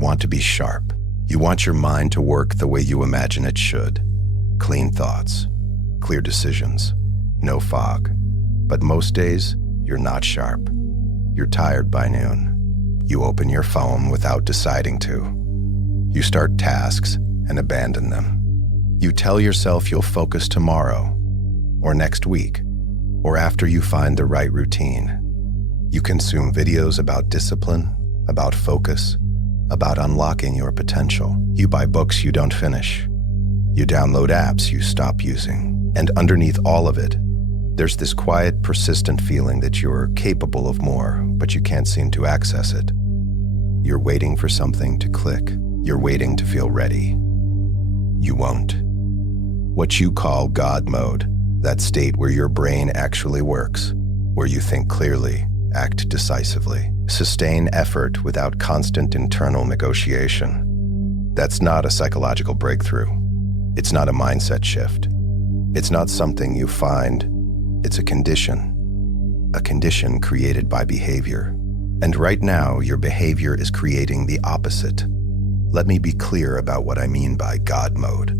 want to be sharp. You want your mind to work the way you imagine it should. Clean thoughts, clear decisions, no fog. But most days, you're not sharp. You're tired by noon. You open your phone without deciding to. You start tasks and abandon them. You tell yourself you'll focus tomorrow, or next week, or after you find the right routine. You consume videos about discipline, about focus, about unlocking your potential. You buy books you don't finish. You download apps you stop using. And underneath all of it, there's this quiet, persistent feeling that you're capable of more, but you can't seem to access it. You're waiting for something to click. You're waiting to feel ready. You won't. What you call God mode, that state where your brain actually works, where you think clearly, act decisively, sustain effort without constant internal negotiation. That's not a psychological breakthrough. It's not a mindset shift. It's not something you find. It's a condition created by behavior. And right now, your behavior is creating the opposite. Let me be clear about what I mean by God mode.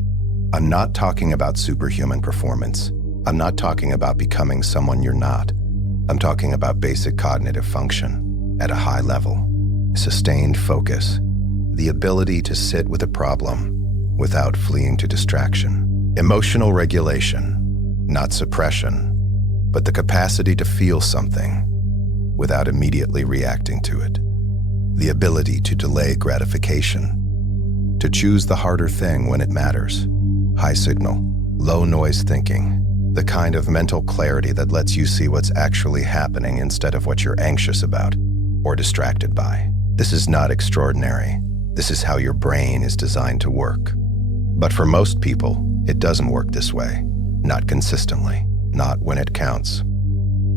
I'm not talking about superhuman performance. I'm not talking about becoming someone you're not. I'm talking about basic cognitive function at a high level. Sustained focus. The ability to sit with a problem without fleeing to distraction. Emotional regulation. Not suppression, but the capacity to feel something without immediately reacting to it. The ability to delay gratification. To choose the harder thing when it matters. High signal, low noise thinking. The kind of mental clarity that lets you see what's actually happening instead of what you're anxious about or distracted by. This is not extraordinary. This is how your brain is designed to work. But for most people, it doesn't work this way. Not consistently, not when it counts.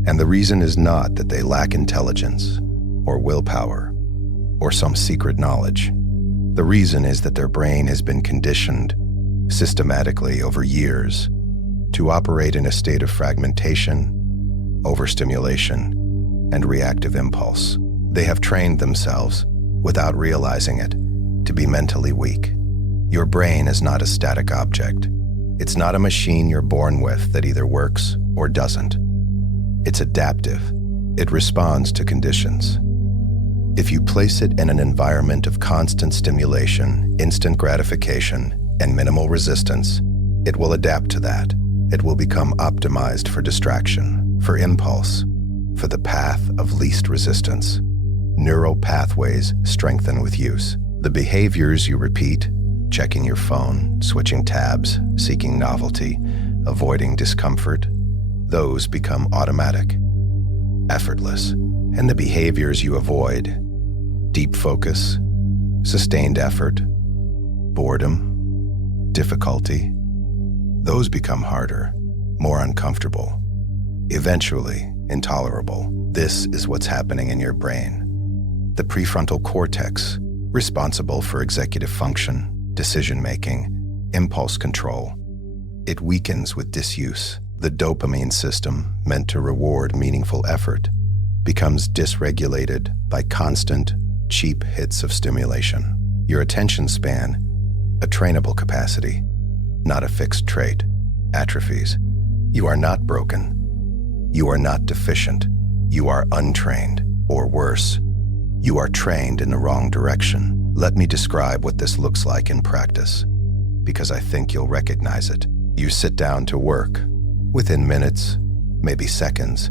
And the reason is not that they lack intelligence or willpower or some secret knowledge. The reason is that their brain has been conditioned systematically over years to operate in a state of fragmentation, overstimulation, and reactive impulse. They have trained themselves, without realizing it, to be mentally weak. Your brain is not a static object. It's not a machine you're born with that either works or doesn't. It's adaptive. It responds to conditions. If you place it in an environment of constant stimulation, instant gratification, and minimal resistance, it will adapt to that. It will become optimized for distraction, for impulse, for the path of least resistance. Neural pathways strengthen with use. The behaviors you repeat, checking your phone, switching tabs, seeking novelty, avoiding discomfort, those become automatic, effortless. And the behaviors you avoid, deep focus, sustained effort, boredom, difficulty, those become harder, more uncomfortable, eventually intolerable. This is what's happening in your brain. The prefrontal cortex, responsible for executive function, decision-making, impulse control, it weakens with disuse. The dopamine system, meant to reward meaningful effort, becomes dysregulated by constant, cheap hits of stimulation. Your attention span, a trainable capacity, not a fixed trait, atrophies. You are not broken. You are not deficient. You are untrained, or worse, you are trained in the wrong direction. Let me describe what this looks like in practice, because I think you'll recognize it. You sit down to work. Within minutes, maybe seconds,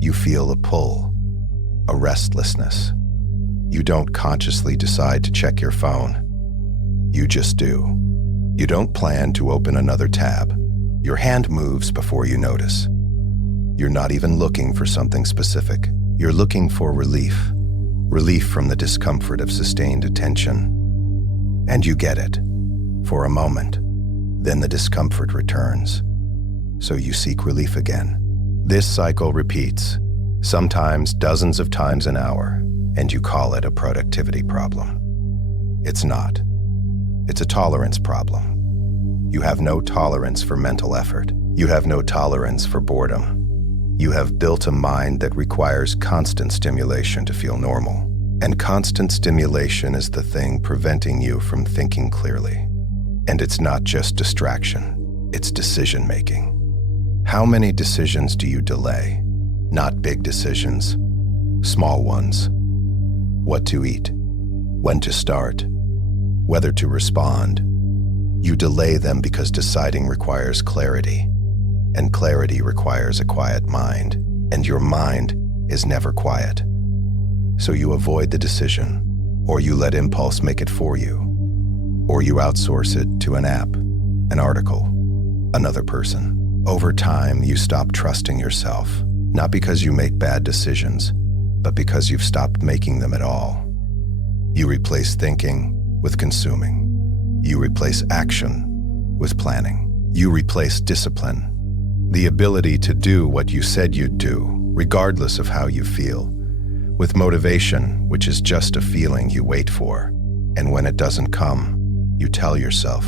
you feel a pull, a restlessness. You don't consciously decide to check your phone. You just do. You don't plan to open another tab. Your hand moves before you notice. You're not even looking for something specific. You're looking for relief. Relief from the discomfort of sustained attention. And you get it, for a moment. Then the discomfort returns. So you seek relief again. This cycle repeats, sometimes dozens of times an hour, and you call it a productivity problem. It's not. It's a tolerance problem. You have no tolerance for mental effort. You have no tolerance for boredom. You have built a mind that requires constant stimulation to feel normal. And constant stimulation is the thing preventing you from thinking clearly. And it's not just distraction, it's decision-making. How many decisions do you delay? Not big decisions, small ones. What to eat, when to start, whether to respond. You delay them because deciding requires clarity, and clarity requires a quiet mind, and your mind is never quiet. So you avoid the decision, or you let impulse make it for you, or you outsource it to an app, an article, another person. Over time, you stop trusting yourself, not because you make bad decisions, but because you've stopped making them at all. You replace thinking with consuming. You replace action with planning. You replace discipline, the ability to do what you said you'd do, regardless of how you feel, with motivation, which is just a feeling you wait for. And when it doesn't come, you tell yourself,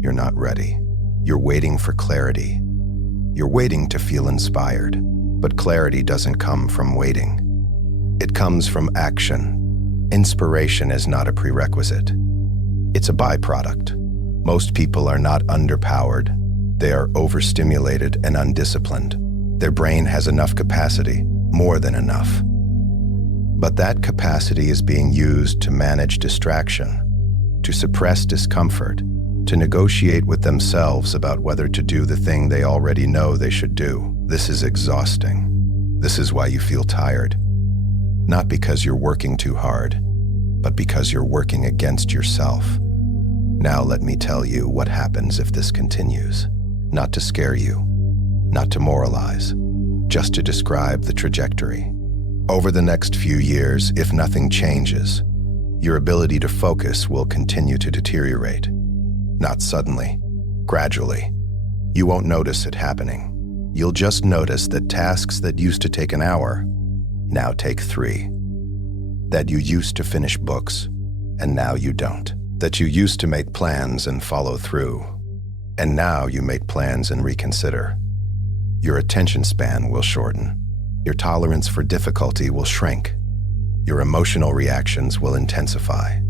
you're not ready. You're waiting for clarity. You're waiting to feel inspired. But clarity doesn't come from waiting. It comes from action. Inspiration is not a prerequisite. It's a byproduct. Most people are not underpowered. They are overstimulated and undisciplined. Their brain has enough capacity, more than enough. But that capacity is being used to manage distraction, to suppress discomfort, to negotiate with themselves about whether to do the thing they already know they should do. This is exhausting. This is why you feel tired. Not because you're working too hard, but because you're working against yourself. Now let me tell you what happens if this continues. Not to scare you, not to moralize, just to describe the trajectory. Over the next few years, if nothing changes, your ability to focus will continue to deteriorate. Not suddenly, gradually. You won't notice it happening. You'll just notice that tasks that used to take an hour now take 3. That you used to finish books, and now you don't. That you used to make plans and follow through, and now you make plans and reconsider. Your attention span will shorten. Your tolerance for difficulty will shrink. Your emotional reactions will intensify.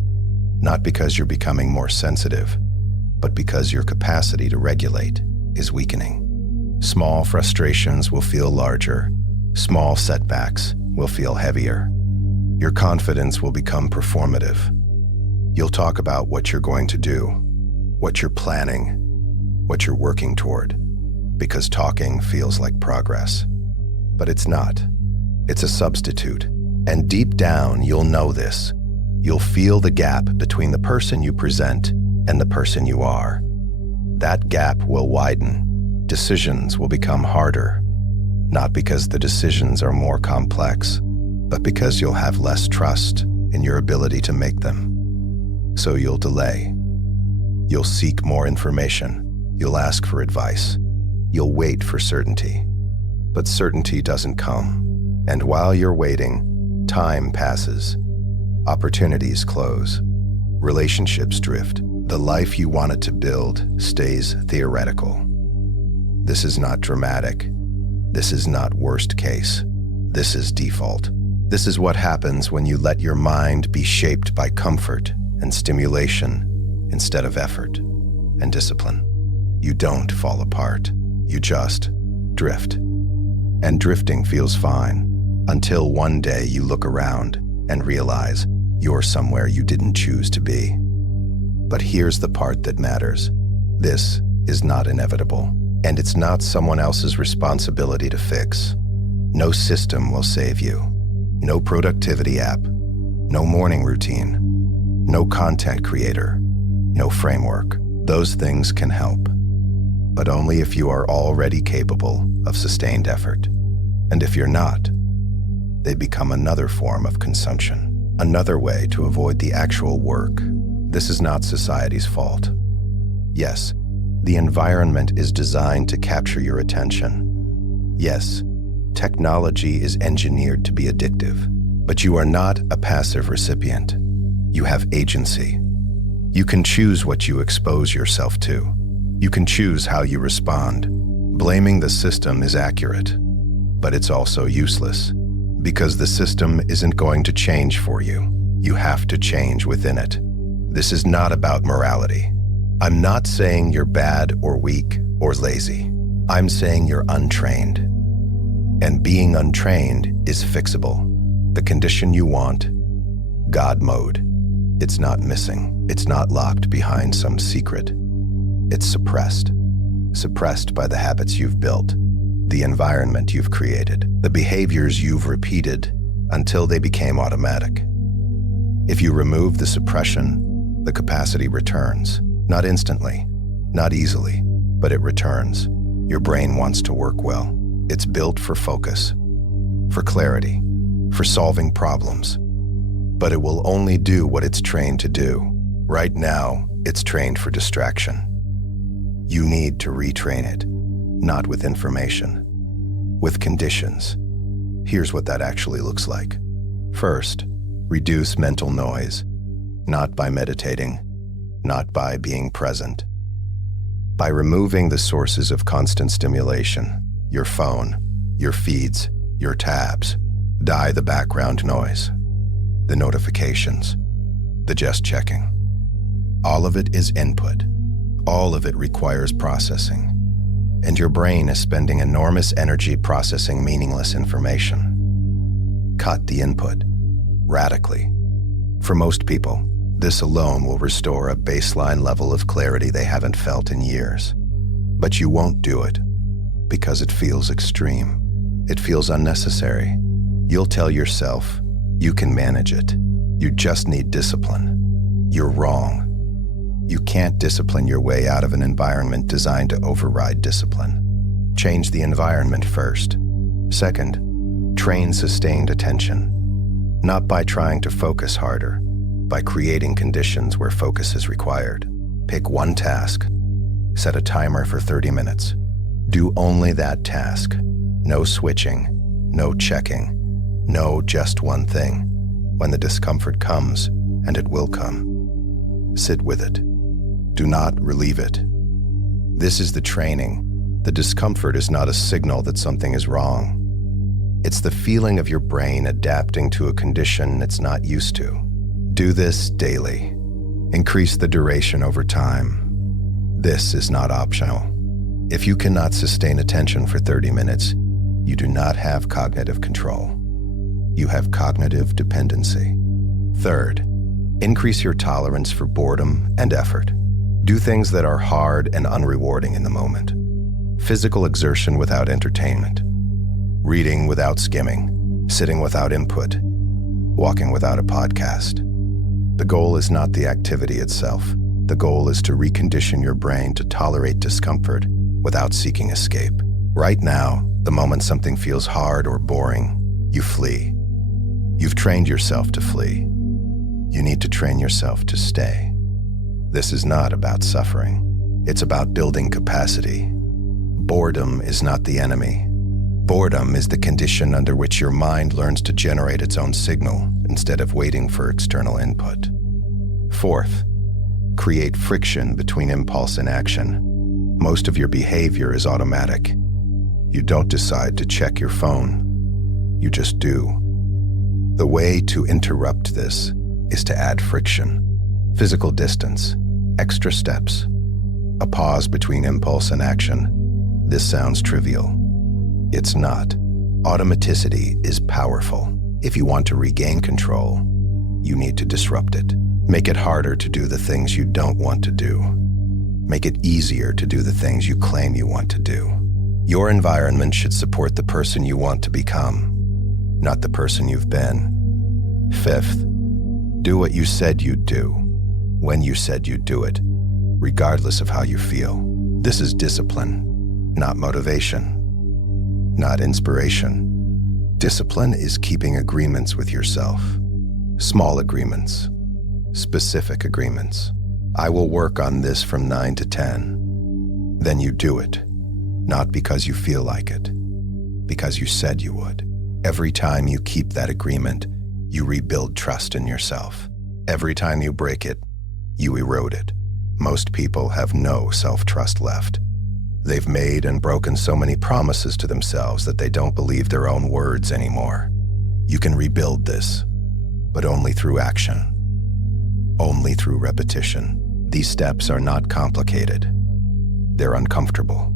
Not because you're becoming more sensitive, but because your capacity to regulate is weakening. Small frustrations will feel larger. Small setbacks will feel heavier. Your confidence will become performative. You'll talk about what you're going to do, what you're planning, what you're working toward, because talking feels like progress. But it's not. It's a substitute. And deep down, you'll know this. You'll feel the gap between the person you present and the person you are. That gap will widen. Decisions will become harder, not because the decisions are more complex, but because you'll have less trust in your ability to make them. So you'll delay. You'll seek more information. You'll ask for advice. You'll wait for certainty. But certainty doesn't come. And while you're waiting, time passes. Opportunities close. Relationships drift. The life you wanted to build stays theoretical. This is not dramatic. This is not worst case. This is default. This is what happens when you let your mind be shaped by comfort and stimulation instead of effort and discipline. You don't fall apart. You just drift. And drifting feels fine until one day you look around and realize you're somewhere you didn't choose to be. But here's the part that matters. This is not inevitable, and it's not someone else's responsibility to fix. No system will save you. No productivity app. No morning routine. No content creator. No framework. Those things can help, but only if you are already capable of sustained effort. And if you're not, they become another form of consumption, another way to avoid the actual work. This is not society's fault. Yes, the environment is designed to capture your attention. Yes, technology is engineered to be addictive, but you are not a passive recipient. You have agency. You can choose what you expose yourself to. You can choose how you respond. Blaming the system is accurate, but it's also useless. Because the system isn't going to change for you. You have to change within it. This is not about morality. I'm not saying you're bad or weak or lazy. I'm saying you're untrained. And being untrained is fixable. The condition you want, God mode. It's not missing. It's not locked behind some secret. It's suppressed. Suppressed by the habits you've built, the environment you've created, the behaviors you've repeated until they became automatic. If you remove the suppression, the capacity returns. Not instantly, not easily, but it returns. Your brain wants to work well. It's built for focus, for clarity, for solving problems. But it will only do what it's trained to do. Right now, it's trained for distraction. You need to retrain it, not with information, with conditions. Here's what that actually looks like. First, reduce mental noise, not by meditating, not by being present. By removing the sources of constant stimulation, your phone, your feeds, your tabs, die the background noise, the notifications, the just checking. All of it is input. All of it requires processing. And your brain is spending enormous energy processing meaningless information. Cut the input, radically. For most people, this alone will restore a baseline level of clarity they haven't felt in years. But you won't do it because it feels extreme. It feels unnecessary. You'll tell yourself, you can manage it. You just need discipline. You're wrong. You can't discipline your way out of an environment designed to override discipline. Change the environment first. Second, train sustained attention. Not by trying to focus harder, by creating conditions where focus is required. Pick one task. Set a timer for 30 minutes. Do only that task. No switching, no checking, no just one thing. When the discomfort comes, and it will come, sit with it. Do not relieve it. This is the training. The discomfort is not a signal that something is wrong. It's the feeling of your brain adapting to a condition it's not used to. Do this daily. Increase the duration over time. This is not optional. If you cannot sustain attention for 30 minutes, you do not have cognitive control. You have cognitive dependency. Third, increase your tolerance for boredom and effort. Do things that are hard and unrewarding in the moment. Physical exertion without entertainment. Reading without skimming. Sitting without input. Walking without a podcast. The goal is not the activity itself. The goal is to recondition your brain to tolerate discomfort without seeking escape. Right now, the moment something feels hard or boring, you flee. You've trained yourself to flee. You need to train yourself to stay. This is not about suffering. It's about building capacity. Boredom is not the enemy. Boredom is the condition under which your mind learns to generate its own signal instead of waiting for external input. Fourth, create friction between impulse and action. Most of your behavior is automatic. You don't decide to check your phone. You just do. The way to interrupt this is to add friction. Physical distance, extra steps, a pause between impulse and action. This sounds trivial. It's not. Automaticity is powerful. If you want to regain control, you need to disrupt it. Make it harder to do the things you don't want to do. Make it easier to do the things you claim you want to do. Your environment should support the person you want to become, not the person you've been. Fifth, do what you said you'd do, when you said you'd do it, regardless of how you feel. This is discipline, not motivation, not inspiration. Discipline is keeping agreements with yourself. Small agreements, specific agreements. I will work on this from 9 to 10. Then you do it, not because you feel like it, because you said you would. Every time you keep that agreement, you rebuild trust in yourself. Every time you break it, you erode it. Most people have no self-trust left. They've made and broken so many promises to themselves that they don't believe their own words anymore. You can rebuild this, but only through action, only through repetition. These steps are not complicated. They're uncomfortable,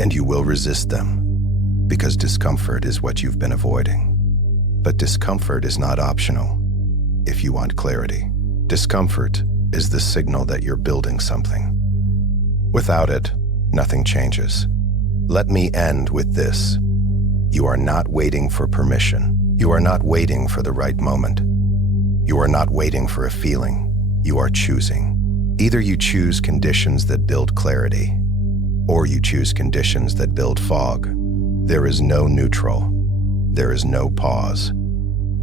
and you will resist them because discomfort is what you've been avoiding. But discomfort is not optional if you want clarity. Discomfort is the signal that you're building something. Without it, nothing changes. Let me end with this. You are not waiting for permission. You are not waiting for the right moment. You are not waiting for a feeling. You are choosing. Either you choose conditions that build clarity, or you choose conditions that build fog. There is no neutral. There is no pause.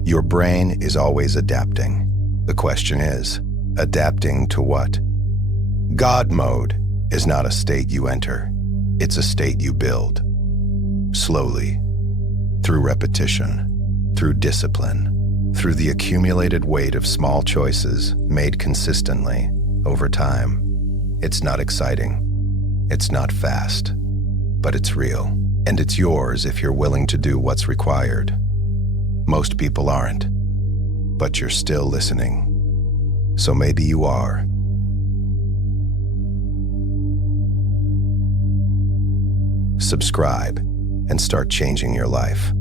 Your brain is always adapting. The question is, adapting to what? God mode is not a state you enter. It's a state you build. Slowly, through repetition, through discipline, through the accumulated weight of small choices made consistently over time. It's not exciting. It's not fast. But it's real. And it's yours if you're willing to do what's required. Most people aren't. But you're still listening. So maybe you are. Subscribe and start changing your life.